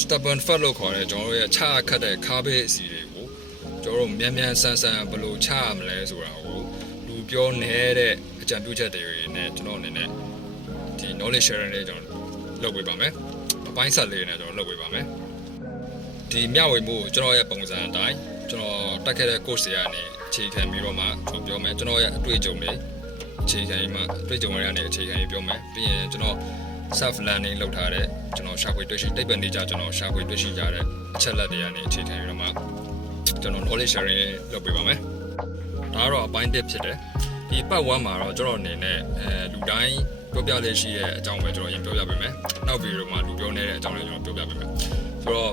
stubborn fat လို့ခေါ်တဲ့ကျွန်တော်တို့ရဲ့ချခတ်တဲ့ခါးဘေးအစီတွေကိုကျွန်တော်တို့မြန်မြန်ဆန်ဆန်ဘယ်လိုချရမလဲဆိုတာကိုလူပြောနေတဲ့အကြံပြုချက်တွေနဲ့ကျွန်တော်အနေနဲ့ဒီ knowledge sharing လေးကျွန်တော်လုပ်ပေးပါမယ်အပိုင်းဆက်လေးနဲ့ကျွန်တော်လုပ်ပေးပါမယ်ဒီမျှဝေမှုကိုကျွန်တော်ရဲ့ပုံစံအတိုင်းကျွန်တော်တက်ခဲ့တဲ့ course တွေကနေအခြေခံပြီးတော့မှကျွန်တော်ပြောမယ်ကျွန်တော်ရဲ့အတွေ့အကြုံတွေအခြေခံပြီးမှအတွေ့အကြုံတွေကနေအခြေခံပြီးပြောမယ်ပြီးရင်ကျွန်တော် self learning လုပ်ထားတဲ့ကျွန်တော်ရှာဖွေတွေ့ရှိတိတ်ပံနေကြကျွန်တော်ရှာဖွေတွေ့ရှိကြတဲ့အချက်လက်တွေကနေအခြေခံပြီးတော့မှကျွန်တော် knowledge sharing လုပ်ပေးပါမယ်ဒါကတော့အပိုင်းတစ်ဖြစ်တယ်ဒီပတ်1မှာတော့ကျွန်တော်အနေနဲ့အဲလူတိုင်းပြောပြလေးရှိတဲ့အကြောင်းပဲကျွန်တော်ရင်ပြောပြပေးမယ်နောက်ဗီဒီယိုမှာလူပြောနေတဲ့အကြောင်းလည်းကျွန်တော်ပြောပြပေးမယ်ဆိုတော့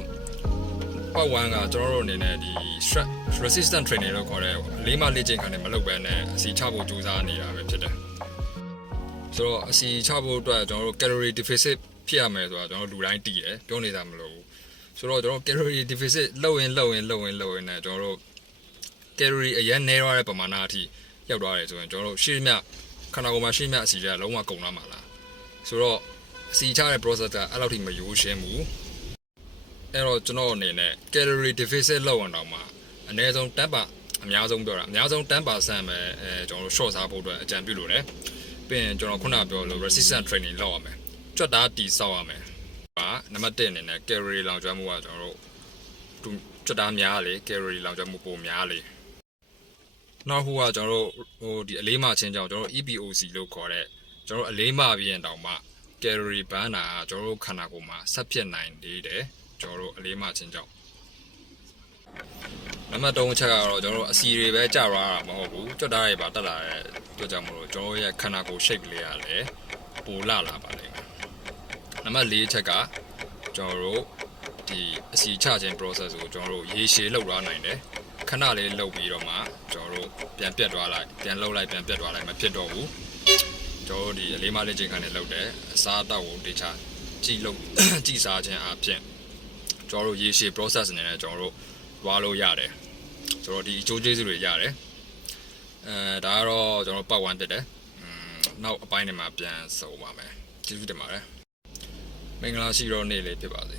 ပတ်1ကကျွန်တော်တို့အနေနဲ့ဒီ stress resistant training လို့ခေါ်တဲ့လေးမလေးချိန်ခါနဲ့မလုပ်ဘဲနဲ့အစီချဖို့ကြိုးစားနေတာပဲဖြစ်တယ် ဆိုတော့အစီချဖို့အတွက်ကျွန်တော်တို့ calorie deficit ဖြစ်ရမယ်ဆိုတာကျွန်တော်တို့လူတိုင်းသိတယ်ပြောနေတာမလို့ဘူးဆိုတော့ကျွန်တော်တို့ calorie deficit လုပ်ရင်လုပ်ရင်လုပ်ရင်လုပ်ရင်လည်းကျွန်တော်တို့ calorie အရင်နေရတဲ့ပမာဏအထိရောက်သွားတယ်ဆိုရင်ကျွန်တော်တို့ရှေ့မြခန္ဓာကိုယ်မှာရှေ့မြအစီကလုံးဝကုန်သွားမှာလားဆိုတော့အစီချတဲ့ process ကအဲ့လောက်ထိမရိုးရှင်းဘူးအဲ့တော့ကျွန်တော်အနေနဲ့ calorie deficit လုပ်အောင်တော့မှာအနည်းဆုံး10ပါအများဆုံးပြောတာအများဆုံး10%ပဲအဲကျွန်တော်တို့ short စားဖို့အတွက်အကြံပြုလို့တယ် ပြီးရင်ကျွန်တော်ခုနပြောလို့ resistant training လုပ်ရမယ်ကြွက်သားတီဆောက်ရမယ်ဟာနံပါတ်1အနေနဲ့ calorie လောင်ကျွမ်းမှုကကျွန်တော်တို့သူကြွက်သားများလေ calorie လောင်ကျွမ်းမှုပိုများလေနောက်ဟိုကကျွန်တော်တို့ဟိုဒီအလေးမချင်းကြောင့်ကျွန်တော်တို့ EPOC လို့ခေါ်တဲ့ကျွန်တော်တို့အလေးမပြီးရင်တောင်မှ calorie burn တာကကျွန်တော်တို့ခန္ဓာကိုယ်မှာဆက်ဖြစ်နိုင်သေးတယ်ကျွန်တော်တို့အလေးမချင်းကြောင့် နံပါတ်3အချက်ကတော့ကျွန်တော်တို့အစီတွေပဲကြာရတာမဟုတ်ဘူးကြွက်သားတွေပါတက်လာတဲ့အတွက်ကြောင့်မလို့ကျွန်တော်တို့ရဲ့ခန္ဓာကိုယ် shape လေးကလည်းပိုလာလာပါလိမ့်မယ်နံပါတ်4အချက်ကကျွန်တော်တို့ဒီအစီချခြင်း process ကိုကျွန်တော်တို့ရေရှည်လုပ်သွားနိုင်တယ်ခဏလေးလုပ်ပြီးတော့မှကျွန်တော်တို့ပြန်ပြတ်သွားလိုက်ပြန်လှုပ်လိုက်ပြန်ပြတ်သွားလိုက်မဖြစ်တော့ဘူးကျွန်တော်တို့ဒီအလေးမလေးချိန်ခါနဲ့လုပ်တယ်အစားအသောက်ကိုတေချာကြည့်လို့ကြည့်စားခြင်းအပြင်ကျွန်တော်တို့ရေရှည် process အနေနဲ့ကျွန်တော်တို့ သွားလို့ရတယ်ဆိုတော့ဒီအကျိုးကျေးဇူးတွေရတယ်အဲဒါကတော့ကျွန်တော်ပတ်ဝန်းတက်တယ်อืมနောက်အပိုင်းတွေမှာပြန်စုံပါမယ်ကျေးဇူးတင်ပါတယ်မင်္ဂလာရှိတော့နေ့လေးဖြစ်ပါစေ